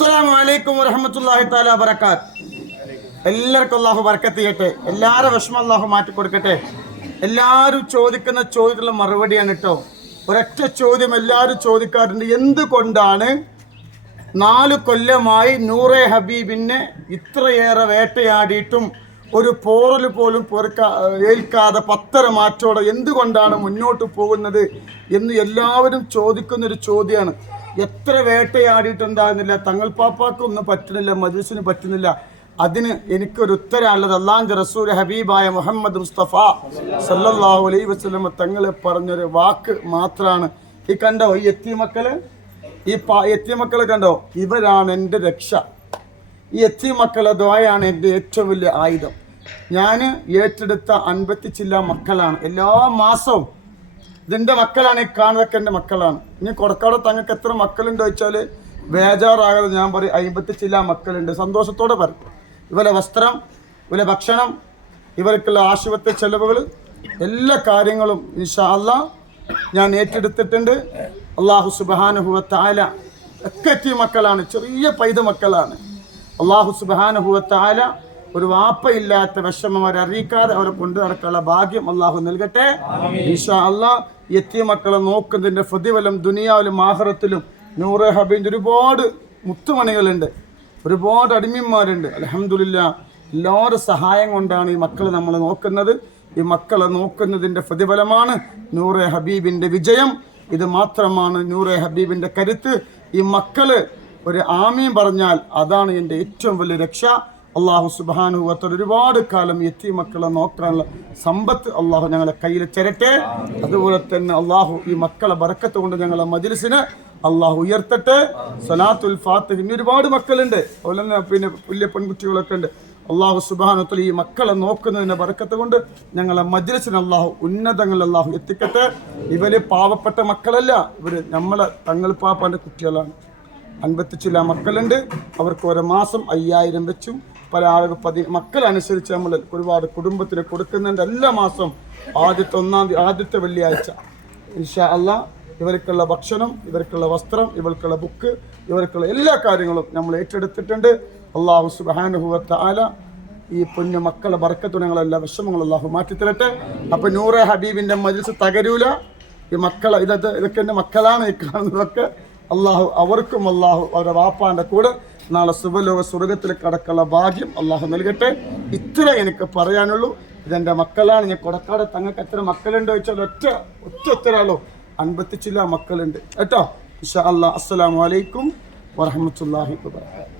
അസ്സലാമു അലൈക്കും വറഹ്മത്തുള്ളാഹി തആല വബറകാത്ത്. എല്ലാവർക്കും അല്ലാഹു ബർക്കത്ത് ചെയ്യട്ടെ. എല്ലാവരുടെ വിഷമം അല്ലാഹു മാറ്റി കൊടുക്കട്ടെ. എല്ലാവരും ചോദിക്കുന്ന ചോദ്യത്തിലുള്ള മറുപടിയാണ് കേട്ടോ. ഒരൊറ്റ ചോദ്യം എല്ലാവരും ചോദിക്കാറുണ്ട്, എന്തുകൊണ്ടാണ് 4 കൊല്ലമായി നൂറെ ഹബീബിനെ ഇത്രയേറെ വേട്ടയാടിയിട്ടും ഒരു പോറൽ പോലും ഏൽക്കാതെ പത്തര മാറ്റോടെ എന്തുകൊണ്ടാണ് മുന്നോട്ട് പോകുന്നത് എന്ന് എല്ലാവരും ചോദിക്കുന്നൊരു ചോദ്യമാണ്. എത്ര വേട്ടയാടിയിട്ടുണ്ടാകുന്നില്ല, തങ്ങൾ പാപ്പാക്കൊന്നും പറ്റുന്നില്ല, മജ്‌ലിസിന് പറ്റുന്നില്ല. അതിന് എനിക്കൊരു ഉത്തരമുള്ളത് അല്ലാഹുവിൻ്റെ റസൂൽ ഹബീബായ മുഹമ്മദ് മുസ്തഫ സല്ലല്ലാഹു അലൈഹി വസല്ലം തങ്ങൾ പറഞ്ഞൊരു വാക്ക് മാത്രമാണ്. ഈ കണ്ടോ, ഈ യത്തീമക്കള്, ഈ യത്തീമക്കളെ കണ്ടോ, ഇവരാണ് എൻ്റെ രക്ഷ. ഈ യത്തീമക്കളെ ദുആയാണ് എൻ്റെ ഏറ്റവും വലിയ ആയുധം. ഞാൻ ഏറ്റെടുത്ത 50 ചില്ല മക്കളാണ്. എല്ലാ മാസവും ഇതിൻ്റെ മക്കളാണ്, ഈ കാണുന്നതൊക്കെ എൻ്റെ മക്കളാണ്. ഇനി കുറക്കാടെ തങ്ങൾക്ക് എത്ര മക്കളുണ്ട് ചോദിച്ചാൽ ബേജാറാകാതെ ഞാൻ പറയും 50 ചില്ല മക്കളുണ്ട്. സന്തോഷത്തോടെ പറയും. ഇവരെ വസ്ത്രം, ഇവരെ ഭക്ഷണം, ഇവർക്കുള്ള ആശുപത്രി ചെലവുകൾ, എല്ലാ കാര്യങ്ങളും ഇൻഷാ അല്ലാഹ് ഞാൻ ഏറ്റെടുത്തിട്ടുണ്ട്. അല്ലാഹു സുബ്ഹാനഹു വ തആല ഒക്കെ എത്തിയ മക്കളാണ്, ചെറിയ പൈത മക്കളാണ്. അല്ലാഹു സുബ്ഹാനഹു വ തആല ഒരു വാപ്പയില്ലാത്ത വിഷമം അവരെ അറിയിക്കാതെ അവരെ കൊണ്ടു നടക്കാനുള്ള ഭാഗ്യം അല്ലാഹു നൽകട്ടെ ഇൻഷാ അല്ലാഹ്. എത്തിയ മക്കളെ നോക്കുന്നതിൻ്റെ പ്രതിഫലം ദുനിയാവിലും ആഖിറത്തിലും നൂറെ ഹബീബിൻ്റെ ഒരുപാട് മുത്തുമണികളുണ്ട്, ഒരുപാട് അടിമന്മാരുണ്ട്. അൽഹംദുലില്ലാഹ് എല്ലാവരുടെ സഹായം കൊണ്ടാണ് ഈ മക്കളെ നമ്മൾ നോക്കുന്നത്. ഈ മക്കളെ നോക്കുന്നതിൻ്റെ പ്രതിഫലമാണ് നൂറെ ഹബീബിൻ്റെ വിജയം. ഇത് മാത്രമാണ് നൂറെ ഹബീബിൻ്റെ കരുത്ത്. ഈ മക്കള് ഒരു ആമീൻ പറഞ്ഞാൽ അതാണ് എൻ്റെ ഏറ്റവും വലിയ രക്ഷ. അള്ളാഹു സുബ്ഹാനഹു വ തആല ഒരുപാട് കാലം യത്തീം മക്കളെ നോക്കാനുള്ള സമ്പത്ത് അള്ളാഹു ഞങ്ങളെ കയ്യിൽ തരട്ടെ. അതുപോലെ തന്നെ അള്ളാഹു ഈ മക്കളെ ബറക്കത്ത് കൊണ്ട് ഞങ്ങളെ മജ്‌ലിസിനെ അള്ളാഹു ഉയർത്തട്ടെ. സലാത്തുൽ ഫാത്തിഹ, ഇനി ഒരുപാട് മക്കളുണ്ട്, അതുപോലെ തന്നെ പിന്നെ വലിയ പെൺകുട്ടികളൊക്കെ ഉണ്ട്. അള്ളാഹു സുബ്ഹാനഹു വ തആല ഈ മക്കളെ നോക്കുന്നതിൻ്റെ ബറക്കത്ത് കൊണ്ട് ഞങ്ങളെ മജ്‌ലിസിനെ അള്ളാഹു ഉന്നതങ്ങളിൽ അള്ളാഹു എത്തിക്കട്ടെ. ഇവര് പാവപ്പെട്ട മക്കളല്ല, ഇവർ നമ്മളെ തങ്ങൾ പാപ്പാൻ്റെ കുട്ടികളാണ്. 50 ചില മക്കളുണ്ട്. അവർക്ക് ഓരോ മാസം 5000 വെച്ചും പല ആളുകൾ മക്കളനുസരിച്ച് നമ്മൾ ഒരുപാട് കുടുംബത്തിന് കൊടുക്കുന്നുണ്ട്. എല്ലാ മാസവും ആദ്യത്തെ വെള്ളിയാഴ്ച ഇൻഷാ അല്ലാഹ് ഇവർക്കുള്ള ഭക്ഷണം, ഇവർക്കുള്ള വസ്ത്രം, ഇവർക്കുള്ള ബുക്ക്, ഇവർക്കുള്ള എല്ലാ കാര്യങ്ങളും നമ്മൾ ഏറ്റെടുത്തിട്ടുണ്ട്. അല്ലാഹു സുബ്ഹാനഹു വ തആല ഈ പൊന്നു മക്കളെ ബർക്കത്ത് ഞങ്ങളെല്ലാ വിഷമങ്ങളും അല്ലാഹു മാറ്റിത്തരട്ടെ. അപ്പം നൂറെ ഹബീബിൻ്റെ മജ്‌ലിസ് തകരൂല. ഈ മക്കളെ ഇതൊക്കെ എൻ്റെ മക്കളാണ്, ഈ കാണുന്നതൊക്കെ. അള്ളാഹു അവർക്കും അള്ളാഹു അവരുടെ വാപ്പാൻ്റെ കൂടെ നാളെ സുബലോക സ്വർഗത്തിൽ കടക്കുള്ള ഭാഗ്യം അള്ളാഹു നൽകട്ടെ. ഇത്ര എനിക്ക് പറയാനുള്ളൂ. ഇതെൻ്റെ മക്കളാണ്. ഞാൻ കൊടക്കാട് തങ്ങൾക്ക് എത്ര മക്കളുണ്ട് ചോദിച്ചാൽ ഒറ്റ ഉത്തരമുള്ളൂ, 50 ചില മക്കളുണ്ട് കേട്ടോ. ഇൻഷാ അല്ലാഹ്. അസ്സലാമു അലൈക്കും വറഹ്മത്തുള്ളാഹി വബറകാതുഹു.